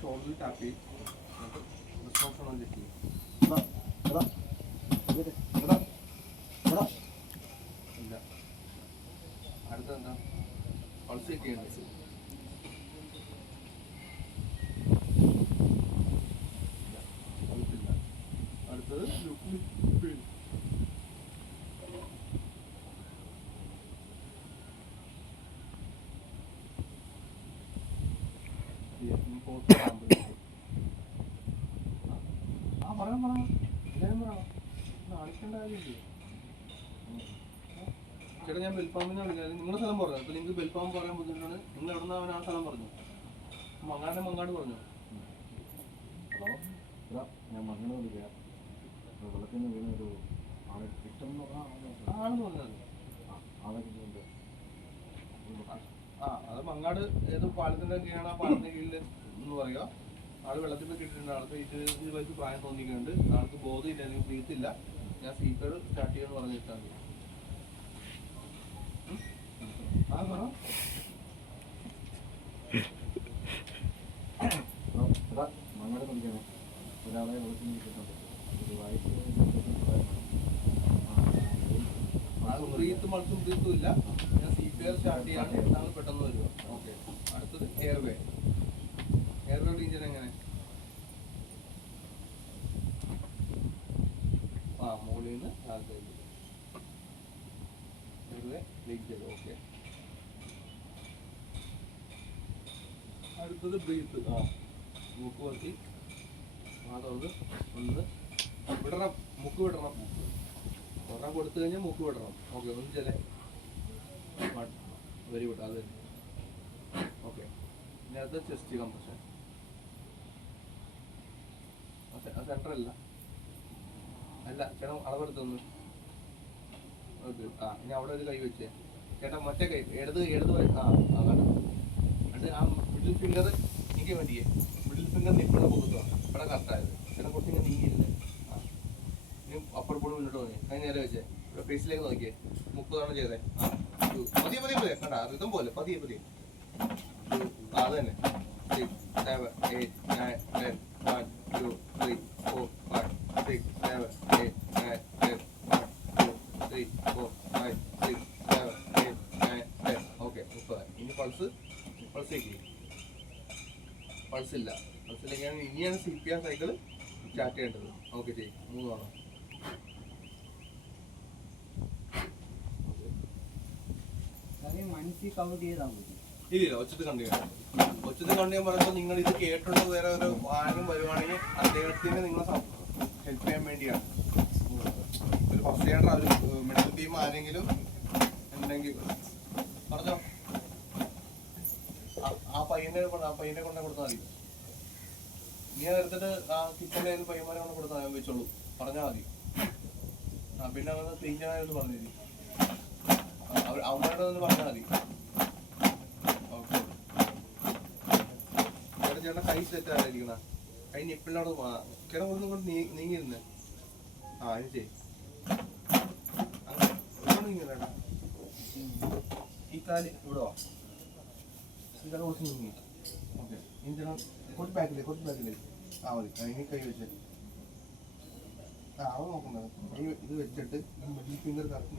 ഷോൾഡറിൽ tap ചെയ്യും. Response ആണോ check ചെയ്യും. ഇല്ല. അടുത്തെന്താ പൾസ് ചെക്ക് ചെയ്യേണ്ടത്. പൾസില്ല. അടുത്തത് ചേട്ടാ ഞാൻ ബെൽഫാമിനെ വിളിക്കാം. നിങ്ങളുടെ സ്ഥലം പറഞ്ഞു. അപ്പോൾ നിങ്ങൾക്ക് ബെൽഫാം പറയാൻ ബുദ്ധിമുട്ടാണ്. നിങ്ങൾ എവിടെ നിന്ന് അവൻ ആ സ്ഥലം പറഞ്ഞു? മങ്ങാട് പറഞ്ഞു. ഹലോ, ഞാൻ മങ്ങാട് വിളിക്കാം. വെള്ളത്തിൽ നിന്ന് വീണൊരു ആളെ കിട്ടുന്ന ആണെന്ന് പറഞ്ഞത്. ആളെ കിട്ടുന്നുണ്ട്. അത് മങ്ങാട് ഏത് പാലത്തിൻ്റെ കീഴാണ്. ആ പാലത്തിൻ്റെ കീഴിൽ എന്ന് പറയുക. ആള് വെള്ളത്തിൽ പോയി കിട്ടിയിട്ടുണ്ട്. ആൾക്ക് 20 വയസ്സ് പ്രായം തോന്നിക്കുന്നുണ്ട്. ആൾക്ക് ബോധമില്ല, അല്ലെങ്കിൽ ബ്രീത്തില്ല. ഞാൻ സീപ്പേഡ് സ്റ്റാർട്ട് ചെയ്യുമെന്ന് പറഞ്ഞിട്ടാണ്. മങ്ങാട് വിളിക്കാനേ ഒരാളെ വെള്ളത്തിൽ കിട്ടുന്നുണ്ട്. ഒരു വയസ്സ് ബ്രീത്തും മൾസും ബ്രീത്തും ഇല്ല. ഞാൻ സീപ്പേഡ് സ്റ്റാർട്ട് ചെയ്യാണ്. താങ്കൾ പെട്ടെന്ന് വരിക. ഓക്കെ. അടുത്തത് എയർവേയുടെ ഇഞ്ചിൻ എങ്ങനെ? മുകളിൽ നിന്ന് താഴത്തേക്ക് എയർവേ ലീക്ക് ചെയ്തു. ഓക്കെ. അടുത്തത് ബ്രീത്ത്. മൂക്ക് വർക്ക് തുറന്ന് ഒന്ന് വിടണം. മൂക്ക് വിടണം. ഒരെണ്ണം കൊടുത്തു കഴിഞ്ഞാൽ മൂക്ക് വിടണം. ഓക്കെ. ഒന്ന് ചില വെരി ഗുഡ്. അത് തന്നെ. ഓക്കെ. ഇനി അടുത്ത ചെസ്റ്റ് കംപ്രഷൻ. സെൻട്രല്ല അല്ല ചേട്ടാ, അളവെടുത്തൊന്ന്. ഓക്കെ. ഇനി അവിടെ ഒരു കൈ വെച്ചേ ചേട്ടാ. മറ്റേ കൈ ഇടത് കാണാം. അത് ആ മിഡിൽ ഫിംഗർ എനിക്ക് വേണ്ടിയേ. മിഡിൽ ഫിംഗർ നിപ്പിളുടെ പോകുക. ഇവിടെ കറക്റ്റായത്. ചേട്ടാ കുറച്ച് ഇങ്ങനെ നീങ്ങിയില്ലേ. ഇനി അപ്പുറപ്പോഴും മുന്നോട്ട് തോന്നി. അതിന് നേരെ വെച്ചേ. ഇവിടെ ഫേസിലേക്ക് നോക്കിയേ. 30 തവണ ചെയ്തേ. പതിയെ കണ്ടാ റിതം പോലെ പതിയെ. അത് തന്നെ. 6, 7, 8, 9, 10. 1, 2, 3, 4, 5, 6, 7, 8, 9, 10. 1, 2, 3, 4, 5, 6, 7, 8, 9, 10. ഓക്കെ. 30. ഇനി പൾസ് പൾസില്ല. പൾസില്ലെങ്കിൽ ഇനിയാണ് CPR സൈക്കിൾ സ്റ്റാർട്ട് ചെയ്യേണ്ടത്. ഓക്കെ ചെയ്യും. 3 തവണ. ഇല്ല, ഒച്ചത്ത് കണ്ടില്ല. ഒച്ചത്ത് കണ്ടിയാൻ പറയുമ്പോൾ നിങ്ങൾ ഇത് കേട്ടുകൊണ്ട് വേറെ ഒരു ആരും വരുവാണെങ്കിൽ അദ്ദേഹത്തിന് നിങ്ങളെ ഹെൽപ്പ് ചെയ്യാൻ വേണ്ടിയാണ്. ഒരു ഫസ്റ്റ് എയ്ഡർ ഒരു മെഡിക്കൽ ടീം ആരെങ്കിലും ഉണ്ടെങ്കിൽ പറഞ്ഞോ. ആ പയ്യനെ കൊണ്ടേ കൊടുത്താൽ മതി. നീ എടുത്തിട്ട് ആ കിച്ചൻ്റെ കയ്യിൽ പയ്യന്മാരെ കൊണ്ട് കൊടുത്താൽ ഞാൻ വെച്ചോളൂ. പറഞ്ഞാൽ മതി. പിന്നെ അവന്ന് തിരിഞ്ഞാണെന്ന് പറഞ്ഞു തരും. അവന്മാരുടെ ഒന്ന് പറഞ്ഞാൽ മതി. ചേട്ടൻ കൈ സെറ്റായിരിക്കണ. കൈ നിപ്പിളിനോട് ചേട്ടൻ ഒന്നും കൊണ്ട് നീങ്ങിയിരുന്നേ. അതിന് ചെയ്. നീങ്ങില്ലേട്ടാ. ഈ കാല് ഇവിടെ വാ. ഈ കാല് കുറച്ച് നീങ്ങി. ഓക്കെ. ഇനി ചേട്ടൻ കുറച്ച് ബാക്കിലേക്ക് മതി. ഇനി കൈ വെച്ച് അവൻ നോക്കുന്നത്. ഇത് വെച്ചിട്ട് മിഡിൽ ഫിംഗർ കറക്റ്റ്